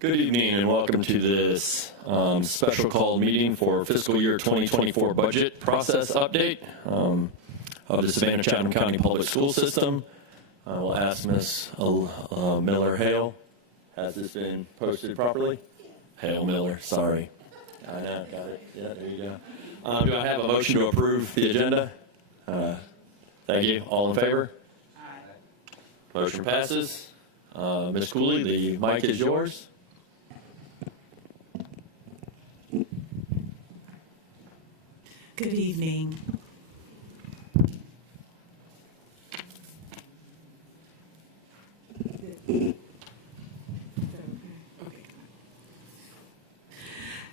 Good evening and welcome to this special call meeting for fiscal year 2024 budget process update of the Savannah Chatham County Public School System. I will ask Ms. Miller-Hale, has this been posted properly? Hale Miller, sorry. I know, got it. Yeah, there you go. Do I have a motion to approve the agenda? Thank you. All in favor? Aye. Motion passes. Ms. Cooley, the mic is yours. Good evening.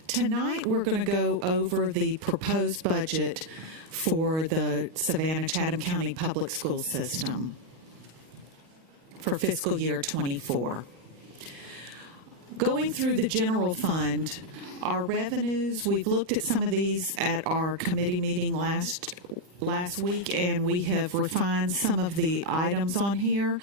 Tonight we're going to go over the proposed budget for the Savannah Chatham County Public School System for fiscal year 24. Going through the general fund, our revenues, we've looked at some of these at our committee meeting last week, and we have refined some of the items on here.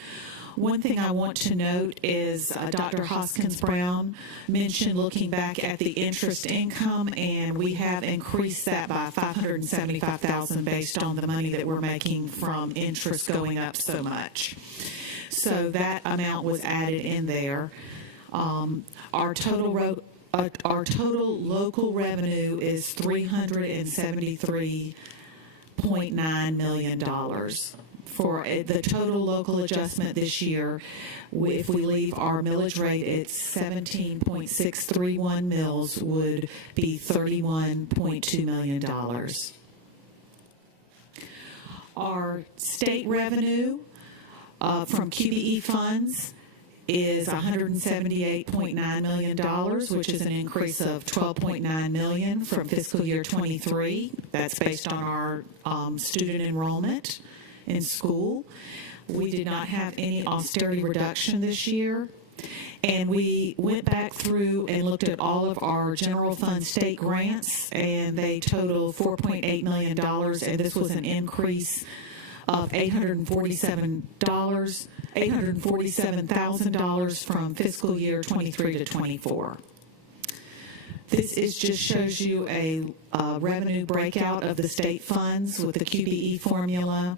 One thing I want to note is Dr. Hoskins Brown mentioned looking back at the interest income, and we have increased that by $575,000 based on the money that we're making from interest going up so much. So that amount was added in there. Our total local revenue is $373.9 million. For the total local adjustment this year, if we leave our millage rate at 17.631 mils, would be $31.2 million. Our state revenue from QBE funds is $178.9 million, which is an increase of $12.9 million from fiscal year 23. That's based on our student enrollment in school. We did not have any austerity reduction this year. And we went back through and looked at all of our general fund state grants, and they total $4.8 million, and this was an increase of $847,000 from fiscal year 23 to 24. This just shows you a revenue breakout of the state funds with the QBE formula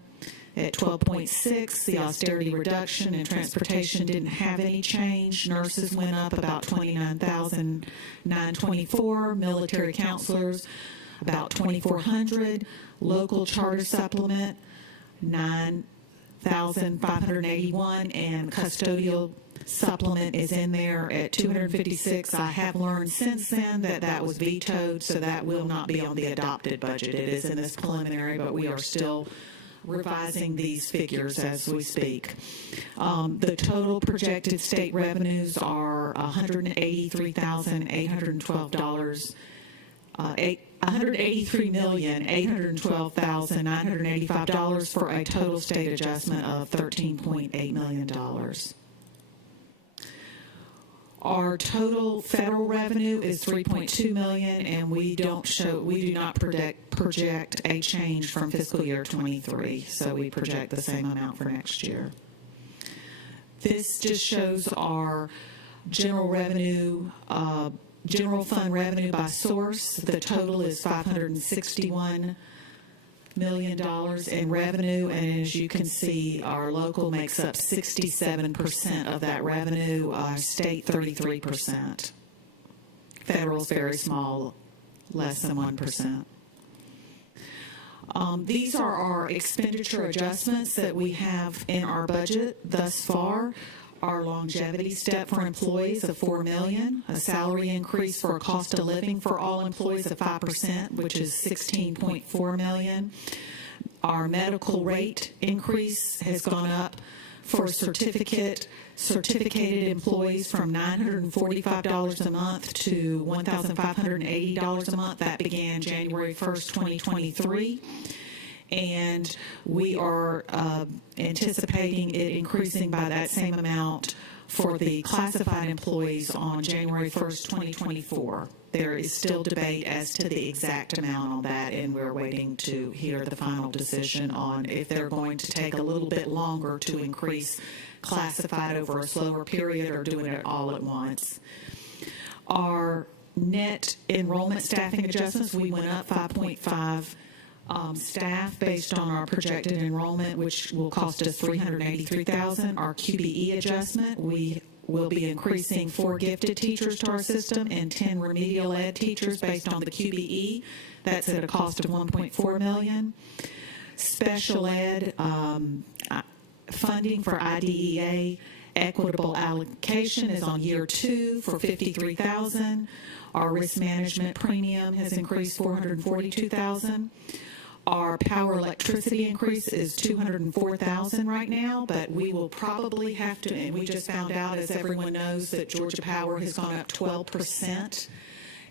at 12.6. The austerity reduction and transportation didn't have any change. Nurses went up about 29,924. Military counselors about 2,400. Local charter supplement 9,581, and custodial supplement is in there at 256. I have learned since then that was vetoed, so that will not be on the adopted budget. It is in this preliminary, but we are still revising these figures as we speak. The total projected state revenues are $183,812. $183,812,985 for a total state adjustment of $13.8 million. Our total federal revenue is $3.2 million, and we do not project a change from fiscal year 23, so we project the same amount for next year. This just shows our general revenue, general fund revenue by source. The total is $561 million in revenue, and as you can see, our local makes up 67% of that revenue, state 33%. Federal is very small, less than 1%. These are our expenditure adjustments that we have in our budget thus far. Our longevity step for employees of $4 million, a salary increase for a cost of living for all employees of 5%, which is $16.4 million. Our medical rate increase has gone up for certificated employees from $945 a month to $1,580 a month. That began January 1st, 2023. And we are anticipating it increasing by that same amount for the classified employees on January 1st, 2024. There is still debate as to the exact amount on that, and we're waiting to hear the final decision on if they're going to take a little bit longer to increase classified over a slower period or doing it all at once. Our net enrollment staffing adjustments, we went up 5.5 staff based on our projected enrollment, which will cost us $383,000. Our QBE adjustment, we will be increasing 4 gifted teachers to our system and 10 remedial ed teachers based on the QBE. That's at a cost of $1.4 million. Special ed funding for IDEA equitable allocation is on year 2 for $53,000. Our risk management premium has increased $442,000. Our power electricity increase is $204,000 right now, but we will probably have to, and we just found out, as everyone knows, that Georgia Power has gone up 12%,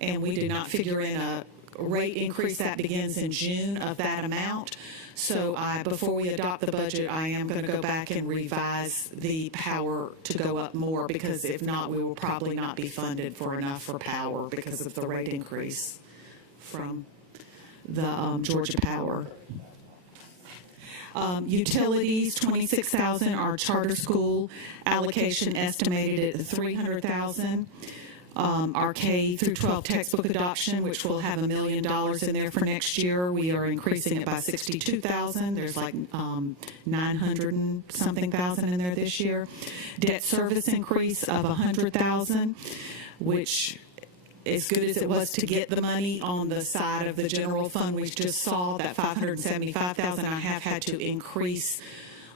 and we did not figure in a rate increase that begins in June of that amount. So before we adopt the budget, I am going to go back and revise the power to go up more, because if not, we will probably not be funded for enough for power because of the rate increase from the Georgia Power. Utilities, $26,000. Our charter school allocation estimated at $300,000. Our K through 12 textbook adoption, which will have $1 million in there for next year, we are increasing it by $62,000. There's like 900 and something thousand in there this year. Debt service increase of $100,000, which, as good as it was to get the money on the side of the general fund, we just saw that $575,000. I have had to increase.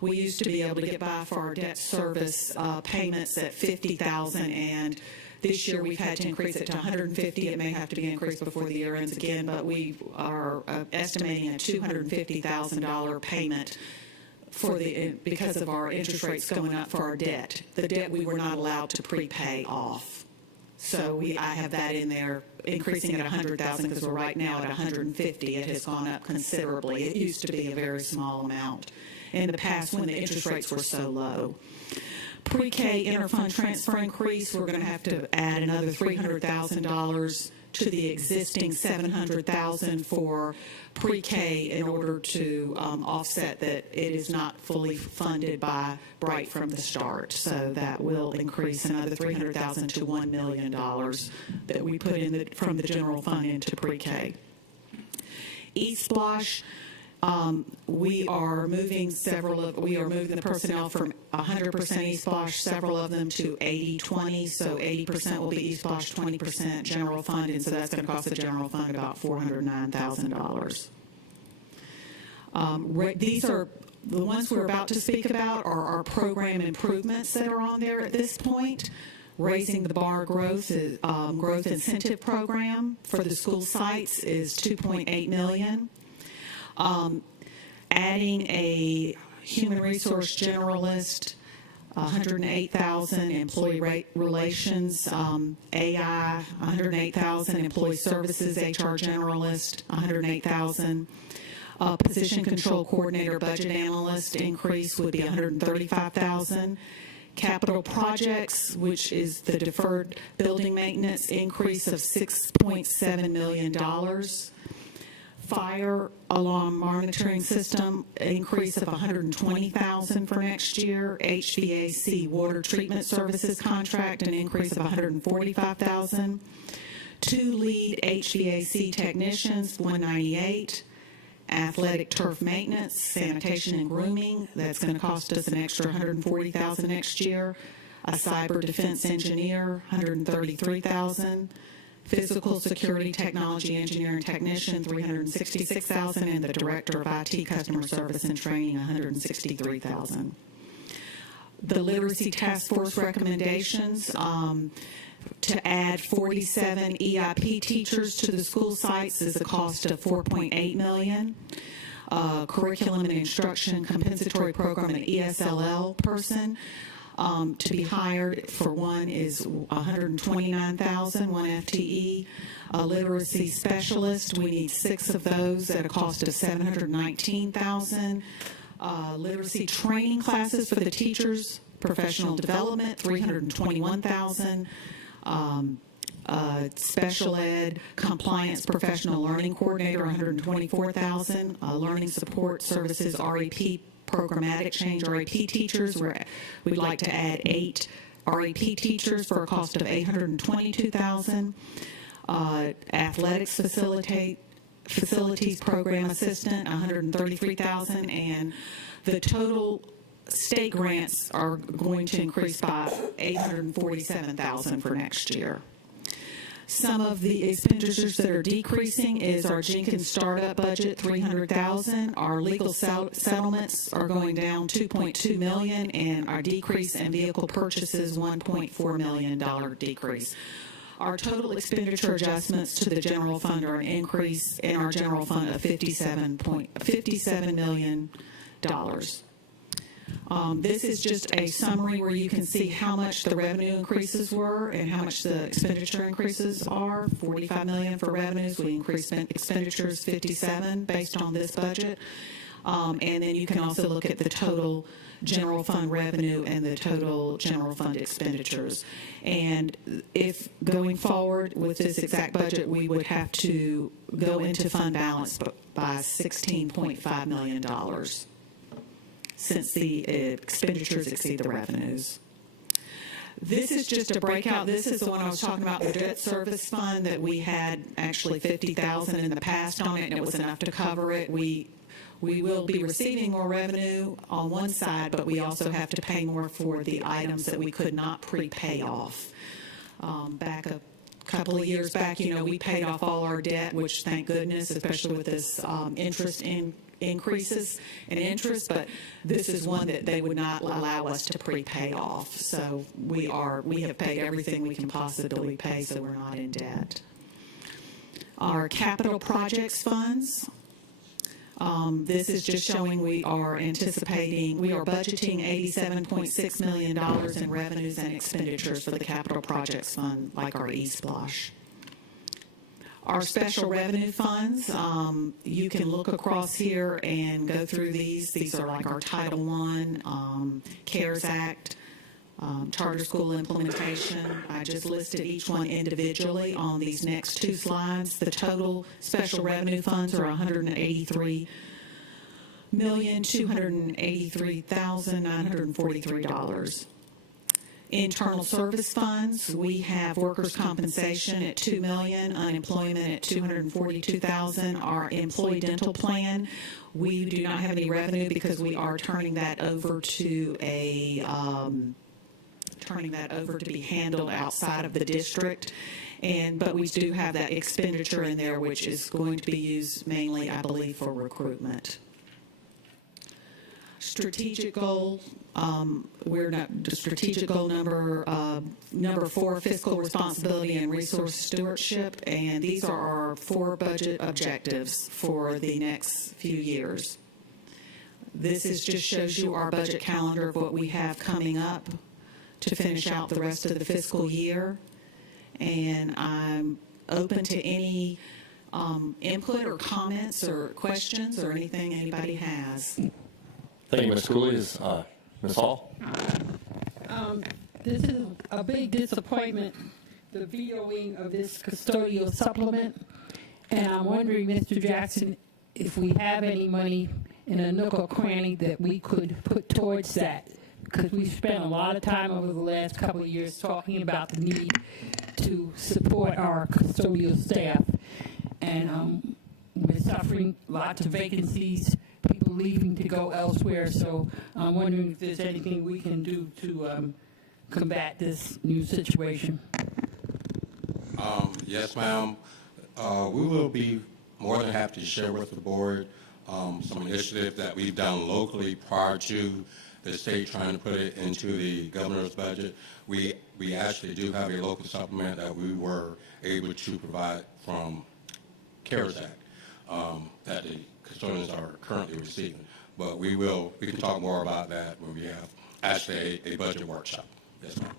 We used to be able to get by for our debt service payments at $50,000, and this year we've had to increase it to $150,000. It may have to be increased before the year ends again, but we are estimating a $250,000 payment because of our interest rates going up for our debt. The debt we were not allowed to prepay off. So I have that in there, increasing it $100,000 because we're right now at $150,000. It has gone up considerably. It used to be a very small amount in the past when the interest rates were so low. Pre-K interfund transfer increase, we're going to have to add another $300,000 to the existing $700,000 for pre-K in order to offset that it is not fully funded by Bright from the start. So that will increase another $300,000 to $1 million that we put in from the general fund into pre-K. eSplosh, we are moving the personnel from 100% eSplosh, several of them, to 80-20. So 80% will be eSplosh, 20% general fund, and so that's going to cost the general fund about $409,000. These are the ones we're about to speak about are our program improvements that are on there at this point. Raising the bar growth incentive program for the school sites is $2.8 million. Adding a human resource generalist, $108,000. Employee relations, AI, $108,000. Employee services, HR generalist, $108,000. Position control coordinator, budget analyst increase would be $135,000. Capital projects, which is the deferred building maintenance, increase of $6.7 million. Fire alarm monitoring system increase of $120,000 for next year. HVAC water treatment services contract, an increase of $145,000. 2 lead HVAC technicians, $198,000. Athletic turf maintenance, sanitation and grooming, that's going to cost us an extra $140,000 next year. A cyber defense engineer, $133,000. Physical security technology engineer and technician, $366,000, and the director of IT customer service and training, $163,000. The literacy task force recommendations to add 47 EIP teachers to the school sites is a cost of $4.8 million. Curriculum and instruction compensatory program, an ESLL person to be hired for one is $129,000, one FTE. A literacy specialist, we need 6 of those at a cost of $719,000. Literacy training classes for the teachers professional development, $321,000. Special ed compliance professional learning coordinator, $124,000. Learning support services REP programmatic change REP teachers. We'd like to add 8 REP teachers for a cost of $822,000. Athletics facilities program assistant, $133,000, and the total state grants are going to increase by $847,000 for next year. Some of the expenditures that are decreasing is our Jenkins startup budget, $300,000. Our legal settlements are going down $2.2 million, and our decrease in vehicle purchases, $1.4 million decrease. Our total expenditure adjustments to the general fund are an increase in our general fund of $57 million. This is just a summary where you can see how much the revenue increases were and how much the expenditure increases are. $45 million for revenues. We increased expenditures $57 based on this budget. And then you can also look at the total general fund revenue and the total general fund expenditures. And if going forward with this exact budget, we would have to go into fund balance by $16.5 million. Since the expenditures exceed the revenues. This is just a breakout. This is the one I was talking about, the debt service fund, that we had actually $50,000 in the past on it, and it was enough to cover it. We will be receiving more revenue on one side, but we also have to pay more for the items that we could not prepay off. Back a couple of years back, we paid off all our debt, which thank goodness, especially with this interest increases in interest, but this is one that they would not allow us to prepay off. So we have paid everything we can possibly pay, so we're not in debt. Our capital projects funds. This is just showing we are budgeting $87.6 million in revenues and expenditures for the capital projects fund, like our eSplash. Our special revenue funds, you can look across here and go through these. These are like our Title I, CARES Act, charter school implementation. I just listed each one individually on these next 2 slides. The total special revenue funds are $183,283,943. Internal service funds, we have workers' compensation at $2 million, unemployment at $242,000. Our employee dental plan, we do not have any revenue because we are turning that over to be handled outside of the district. But we do have that expenditure in there, which is going to be used mainly, I believe, for recruitment. Strategic goal, strategic goal number 4, fiscal responsibility and resource stewardship, and these are our 4 budget objectives for the next few years. This just shows you our budget calendar of what we have coming up to finish out the rest of the fiscal year, and I'm open to any input or comments or questions or anything anybody has. Thank you, Ms. Cooley. Ms. Hall? This is a big disappointment, the vetoing of this custodial supplement. And I'm wondering, Mr. Jackson, if we have any money in a nook or cranny that we could put towards that. Because we've spent a lot of time over the last couple of years talking about the need to support our custodial staff. And we're suffering lots of vacancies, people leaving to go elsewhere. So I'm wondering if there's anything we can do to combat this new situation. Yes, ma'am. We will be more than happy to share with the board some initiatives that we've done locally prior to the state trying to put it into the governor's budget. We actually do have a local supplement that we were able to provide from CARES Act that the custodians are currently receiving. But we can talk more about that when we have actually a budget workshop. Yes, ma'am.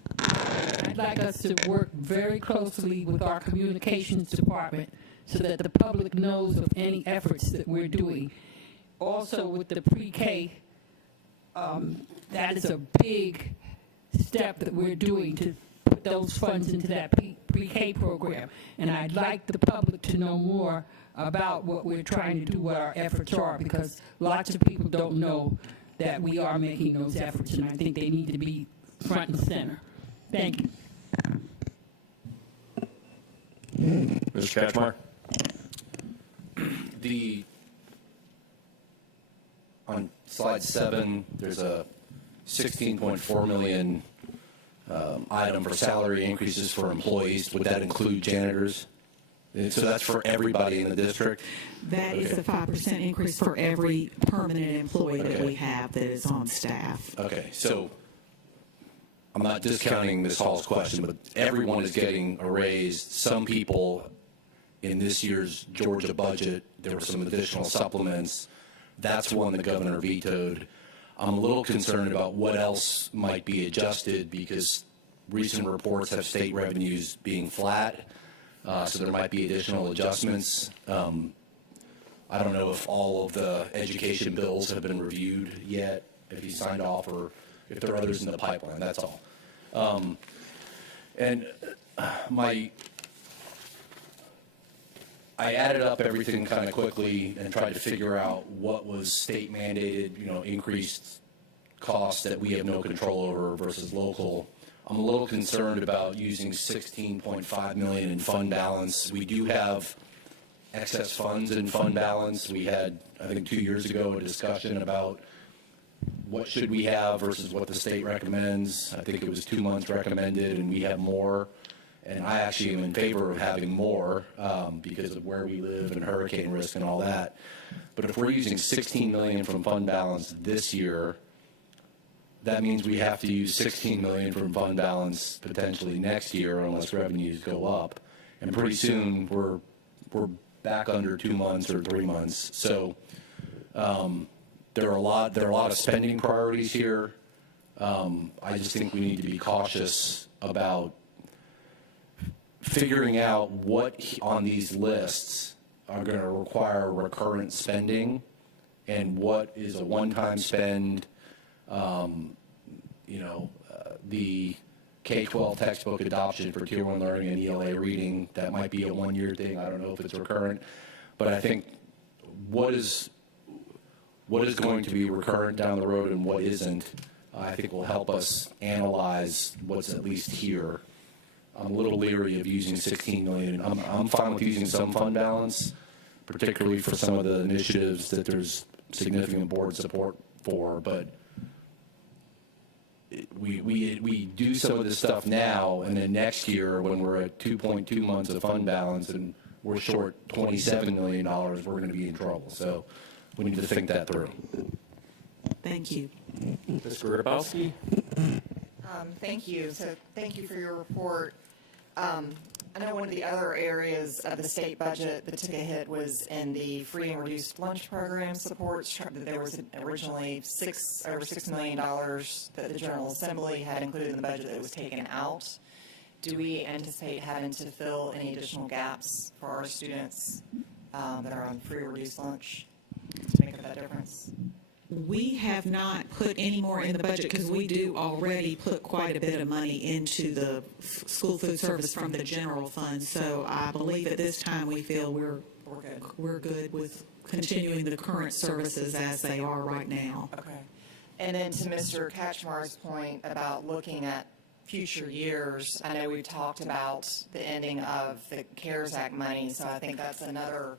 I'd like us to work very closely with our communications department so that the public knows of any efforts that we're doing. Also with the pre-K, that is a big step that we're doing to put those funds into that pre-K program. And I'd like the public to know more about what we're trying to do, what our efforts are, because lots of people don't know that we are making those efforts, and I think they need to be front and center. Thank you. Mr. Kachmar? On slide 7, there's a 16.4 million item for salary increases for employees. Would that include janitors? So that's for everybody in the district? That is a 5% increase for every permanent employee that we have that is on staff. Okay, so I'm not discounting Ms. Hall's question, but everyone is getting a raise. Some people in this year's Georgia budget, there were some additional supplements. That's one the governor vetoed. I'm a little concerned about what else might be adjusted because recent reports have state revenues being flat, so there might be additional adjustments. I don't know if all of the education bills have been reviewed yet, if he signed off, or if there are others in the pipeline, that's all. I added up everything kind of quickly and tried to figure out what was state mandated, increased costs that we have no control over versus local. I'm a little concerned about using $16.5 million in fund balance. We do have excess funds in fund balance. We had, I think 2 years ago, a discussion about what should we have versus what the state recommends. I think it was 2 months recommended, and we have more. And I actually am in favor of having more because of where we live and hurricane risk and all that. But if we're using $16 million from fund balance this year, that means we have to use $16 million from fund balance potentially next year unless revenues go up. And pretty soon we're back under 2 months or 3 months. So there are a lot of spending priorities here. I just think we need to be cautious about figuring out what on these lists are going to require recurrent spending and what is a one-time spend. The K-12 textbook adoption for Tier 1 learning and ELA reading, that might be a one-year thing. I don't know if it's recurrent. But I think what is going to be recurrent down the road and what isn't, I think will help us analyze what's at least here. I'm a little leery of using $16 million. I'm fine with using some fund balance, particularly for some of the initiatives that there's significant board support for. But we do some of this stuff now, and then next year when we're at 2.2 months of fund balance and we're short $27 million, we're going to be in trouble. So we need to think that through. Thank you. Ms. Grabowski? Thank you. So thank you for your report. I know one of the other areas of the state budget that took a hit was in the free and reduced lunch program supports. There was originally over $6 million that the General Assembly had included in the budget that was taken out. Do we anticipate having to fill any additional gaps for our students that are on free or reduced lunch to make up that difference? We have not put any more in the budget because we do already put quite a bit of money into the school food service from the general fund. So I believe at this time we feel we're good with continuing the current services as they are right now. Okay. And then to Mr. Kachmar's point about looking at future years, I know we've talked about the ending of the CARES Act money, so I think that's another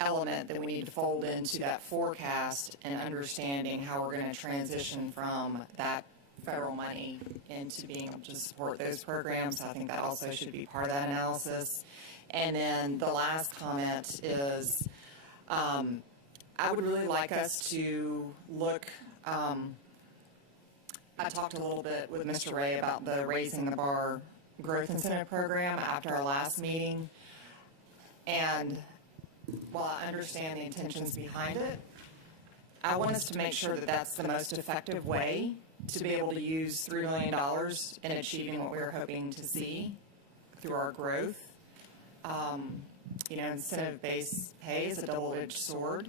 element that we need to fold into that forecast and understanding how we're going to transition from that federal money into being able to support those programs. I think that also should be part of that analysis. And then the last comment is I would really like us to look I talked a little bit with Mr. Ray about the Raising the Bar Growth Incentive Program after our last meeting. And while I understand the intentions behind it, I want us to make sure that that's the most effective way to be able to use $3 million in achieving what we were hoping to see through our growth. Incentive-based pay is a double-edged sword.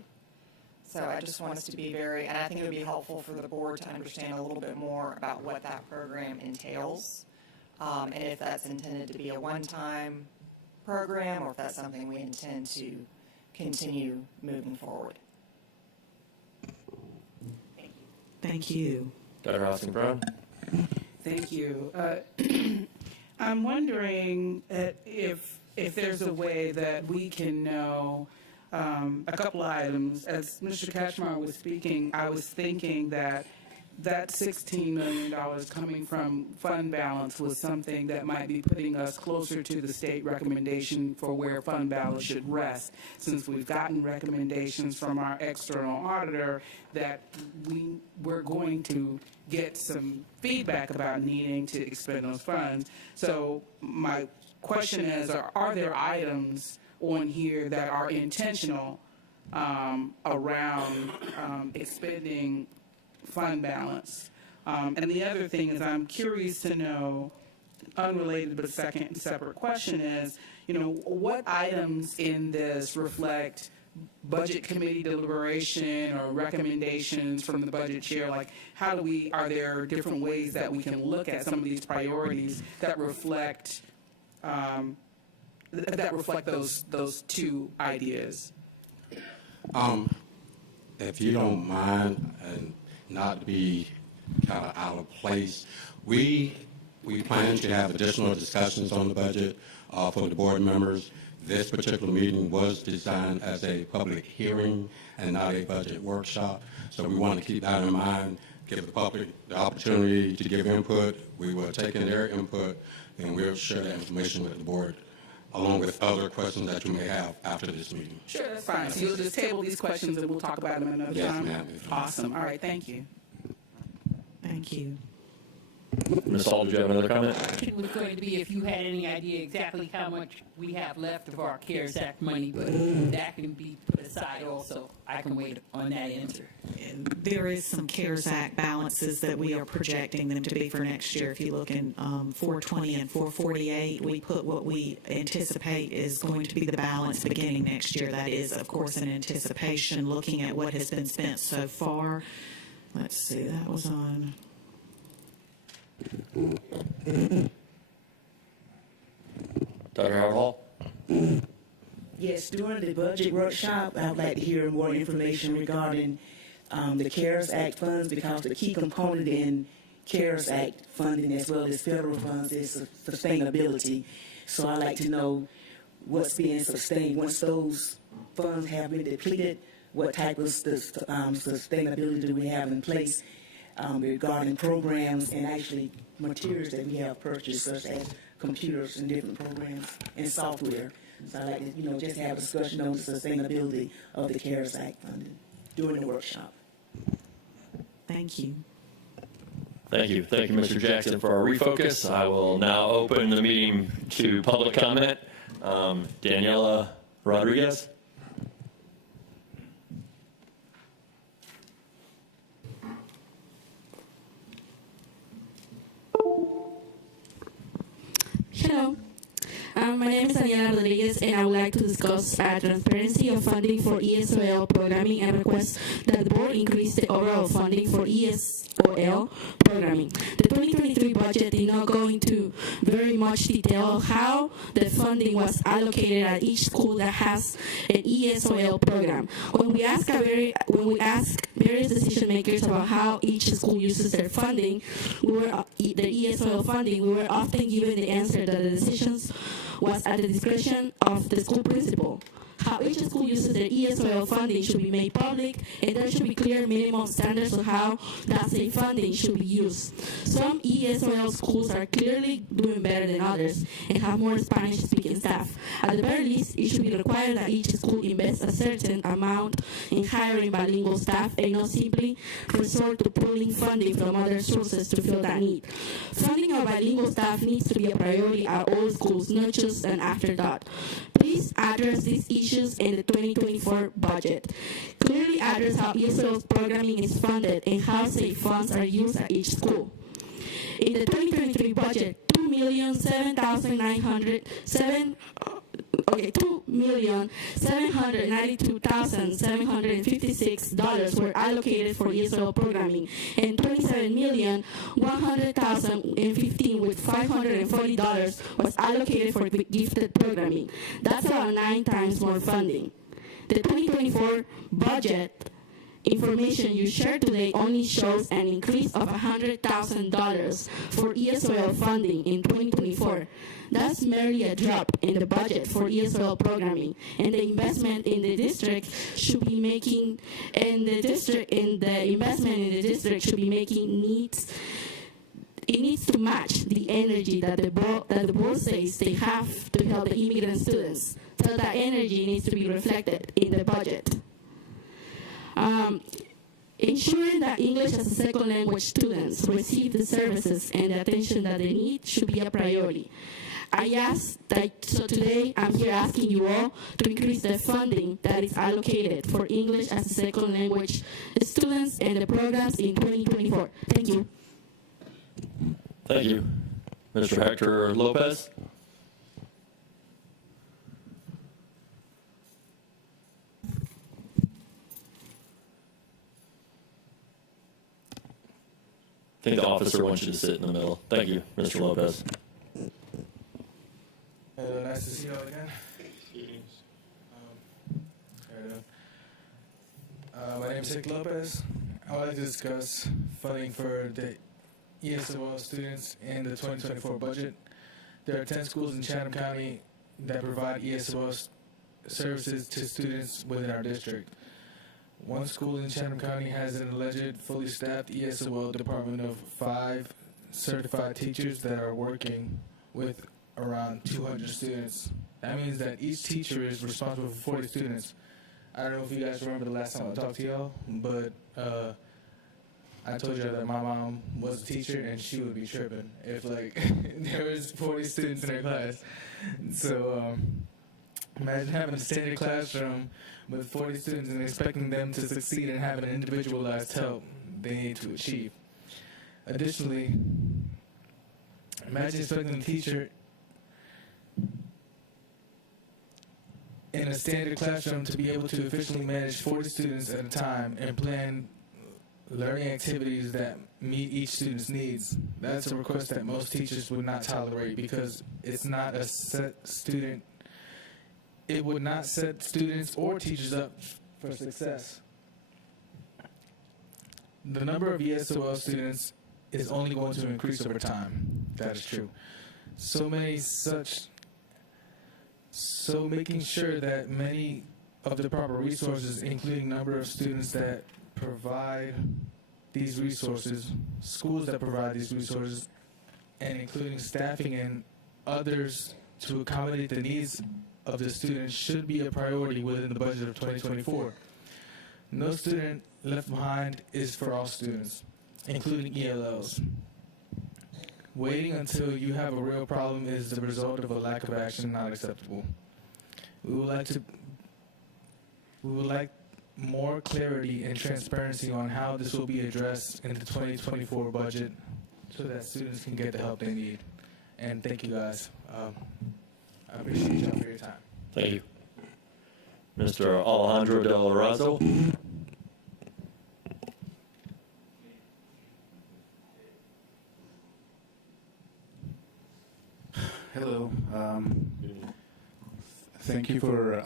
So I just want us to be very, and I think it would be helpful for the board to understand a little bit more about what that program entails, and if that's intended to be a one-time program or if that's something we intend to continue moving forward. Thank you. Dr. Hosking-Brown? Thank you. I'm wondering if there's a way that we can know a couple items. As Mr. Kachmar was speaking, I was thinking that $16 million coming from fund balance was something that might be putting us closer to the state recommendation for where fund balance should rest, since we've gotten recommendations from our external auditor that we're going to get some feedback about needing to expend those funds. So my question is, are there items on here that are intentional around expending fund balance? And the other thing is, I'm curious to know, unrelated but separate question is, what items in this reflect budget committee deliberation or recommendations from the budget chair? Like, are there different ways that we can look at some of these priorities that reflect those two ideas? If you don't mind, and not to be kind of out of place, we plan to have additional discussions on the budget for the board members. This particular meeting was designed as a public hearing and not a budget workshop, so we want to keep that in mind, give the public the opportunity to give input. We will take in their input, and we'll share that information with the board, along with other questions that you may have after this meeting. Sure, that's fine. So you'll just table these questions and we'll talk about them another time? Yes, ma'am. Awesome. All right, thank you. Thank you. Ms. Hall, did you have another comment? It was going to be if you had any idea exactly how much we have left of our CARES Act money, but that can be put aside also. I can wait on that answer. And there is some CARES Act balances that we are projecting them to be for next year. If you look in 420 and 448, we put what we anticipate is going to be the balance beginning next year. That is, of course, an anticipation looking at what has been spent so far. Let's see, that was on... Dr. Howard Hall? Yes, during the budget workshop, I'd like to hear more information regarding the CARES Act funds, because the key component in CARES Act funding as well as federal funds is sustainability. So I'd like to know what's being sustained. Once those funds have been depleted, what type of sustainability do we have in place regarding programs and actually materials that we have purchased, such as computers and different programs and software. So I'd like to, just have a discussion on the sustainability of the CARES Act funding during the workshop. Thank you. Thank you. Thank you, Mr. Jackson, for our refocus. I will now open the meeting to public comment. Daniela Rodriguez. Hello, my name is Daniela Rodriguez, and I would like to discuss transparency of funding for ESOL programming and request that the board increase the overall funding for ESOL programming. The 2023 budget did not go into very much detail how the funding was allocated at each school that has an ESOL program. When we ask various decision makers about how each school uses their funding, their ESOL funding, we were often given the answer that the decisions was at the discretion of the school principal. How each school uses their ESOL funding should be made public, and there should be clear minimum standards of how that same funding should be used. Some ESOL schools are clearly doing better than others and have more Spanish-speaking staff. At the very least, it should be required that each school invest a certain amount in hiring bilingual staff and not simply resort to pulling funding from other sources to fill that need. Funding of bilingual staff needs to be a priority at all schools, not just an afterthought. Please address these issues in the 2024 budget. Clearly address how ESOL programming is funded and how safe funds are used at each school. In the 2023 budget, $2,007,907 $2,792,756 were allocated for ESOL programming, and $27,100,015 with $540 was allocated for gifted programming. That's around 9 times more funding. The 2024 budget information you shared today only shows an increase of $100,000 for ESOL funding in 2024. That's merely a drop in the budget for ESOL programming, and the investment in the district should be making, and the investment in the district should be making needs. It needs to match the energy that the board says they have to help the immigrant students. So that energy needs to be reflected in the budget. Ensuring that English as a second language students receive the services and the attention that they need should be a priority. So today I'm here asking you all to increase the funding that is allocated for English as a second language students and the programs in 2024. Thank you. Thank you. Mr. Hector Lopez? I think the officer wants you to sit in the middle. Thank you, Mr. Lopez. Hello, nice to see you all again. My name is Hector Lopez. I would like to discuss funding for the ESOL students in the 2024 budget. There are 10 schools in Chatham County that provide ESOL services to students within our district. One school in Chatham County has an alleged fully staffed ESOL department of 5 certified teachers that are working with around 200 students. That means that each teacher is responsible for 40 students. I don't know if you guys remember the last time I talked to y'all, but I told you that my mom was a teacher and she would be tripping if like there was 40 students in her class. So imagine having a standard classroom with 40 students and expecting them to succeed and having an individualized help they need to achieve. Additionally, imagine expecting a teacher in a standard classroom to be able to efficiently manage 40 students at a time and plan learning activities that meet each student's needs. That's a request that most teachers would not tolerate because it's not a set student. It would not set students or teachers up for success. The number of ESOL students is only going to increase over time. That is true. So making sure that many of the proper resources, including number of students that provide these resources, schools that provide these resources, and including staffing and others to accommodate the needs of the students should be a priority within the budget of 2024. No student left behind is for all students, including ELLs. Waiting until you have a real problem is the result of a lack of action not acceptable. We would like more clarity and transparency on how this will be addressed in the 2024 budget so that students can get the help they need. And thank you guys. I appreciate y'all for your time. Thank you. Mr. Alejandro Del Razo? Hello. Thank you for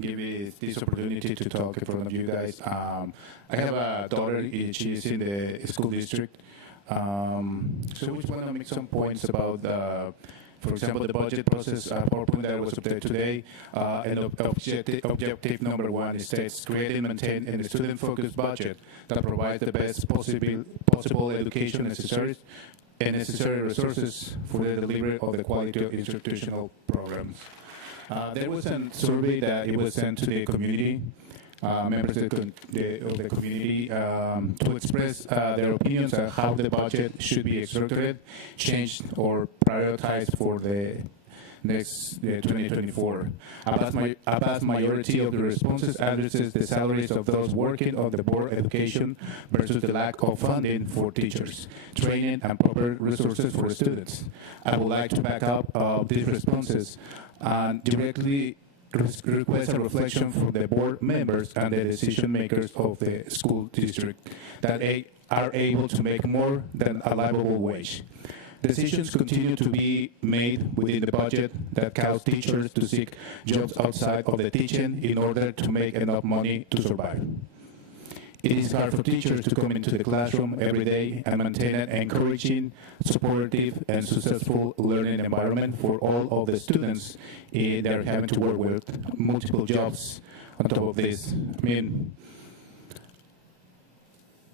giving this opportunity to talk in front of you guys. I have a daughter. She is in the school district. So we just want to make some points about, for example, the budget process PowerPoint that was updated today. And objective number 1 states create and maintain a student-focused budget that provides the best possible education necessary and necessary resources for the delivery of the quality of institutional programs. There was a survey that it was sent to the community, members of the community, to express their opinions on how the budget should be executed, changed, or prioritized for the next 2024. A vast majority of the responses addresses the salaries of those working on the board education versus the lack of funding for teachers, training, and proper resources for students. I would like to back up these responses and directly request a reflection from the board members and the decision makers of the school district that are able to make more than a livable wage. Decisions continue to be made within the budget that cause teachers to seek jobs outside of the teaching in order to make enough money to survive. It is hard for teachers to come into the classroom every day and maintain an encouraging, supportive, and successful learning environment for all of the students that are having to work with multiple jobs on top of this. I mean,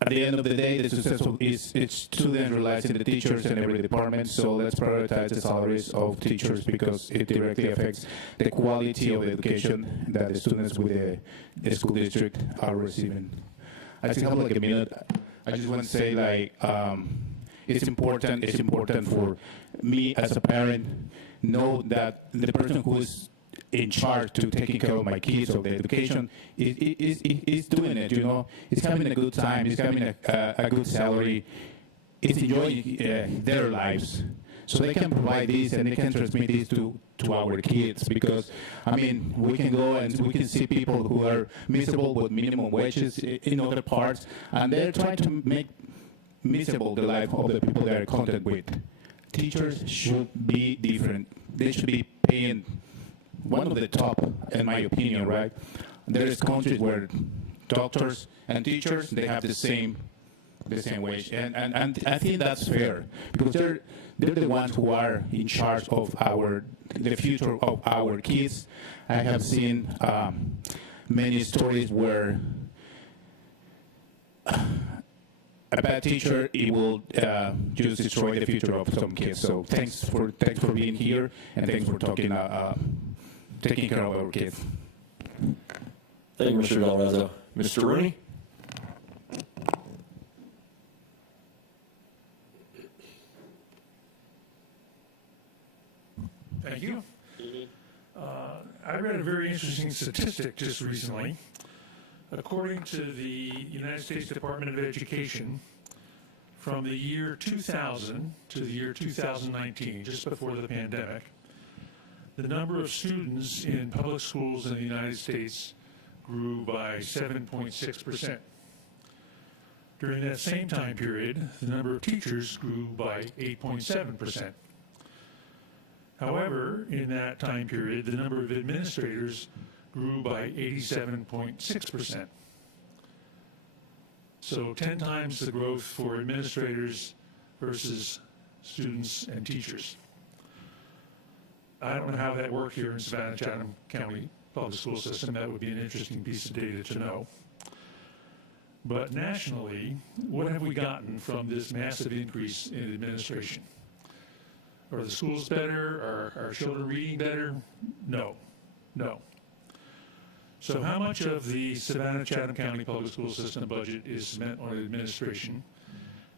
at the end of the day, the successful is each student relies on the teachers in every department, so let's prioritize the salaries of teachers because it directly affects the quality of education that the students with the school district are receiving. I still have like a minute. I just want to say it's important for me as a parent know that the person who is in charge to taking care of my kids or the education is doing it, you know. He's having a good time, he's having a good salary, he's enjoying their lives. So they can provide this and they can transmit this to our kids because, I mean, we can go and we can see people who are miserable with minimum wages in other parts, and they're trying to make miserable the life of the people they are in contact with. Teachers should be different. They should be paying one of the top, in my opinion, right? There is countries where doctors and teachers, they have the same wage, and I think that's fair because they're the ones who are in charge of the future of our kids. I have seen many stories where a bad teacher, it will just destroy the future of some kids. So thanks for being here, and thanks for taking care of our kids. Thank you, Mr. Del Rezo. Mr. Rooney? Thank you. I read a very interesting statistic just recently. According to the United States Department of Education, from the year 2000 to the year 2019, just before the pandemic, the number of students in public schools in the United States grew by 7.6%. During that same time period, the number of teachers grew by 8.7%. However, in that time period, the number of administrators grew by 87.6%. So 10 times the growth for administrators versus students and teachers. I don't know how that worked here in Savannah-Chatham County Public School System. That would be an interesting piece of data to know. But nationally, what have we gotten from this massive increase in administration? Are the schools better? Are our children reading better? No. So how much of the Savannah-Chatham County Public School System budget is spent on administration?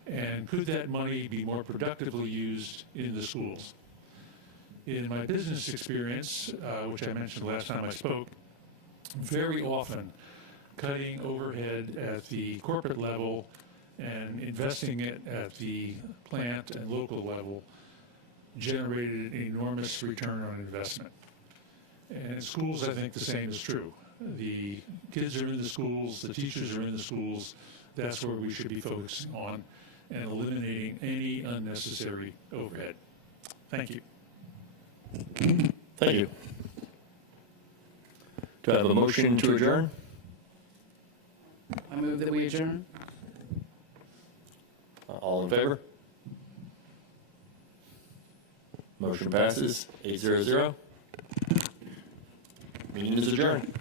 And could that money be more productively used in the schools? In my business experience, which I mentioned last time I spoke, very often cutting overhead at the corporate level and investing it at the plant and local level generated an enormous return on investment. And in schools, I think the same is true. The kids are in the schools, the teachers are in the schools. That's where we should be focusing on and eliminating any unnecessary overhead. Thank you. Thank you. Do I have a motion to adjourn? I move that we adjourn. All in favor? Motion passes 8-0-0. Meeting is adjourned.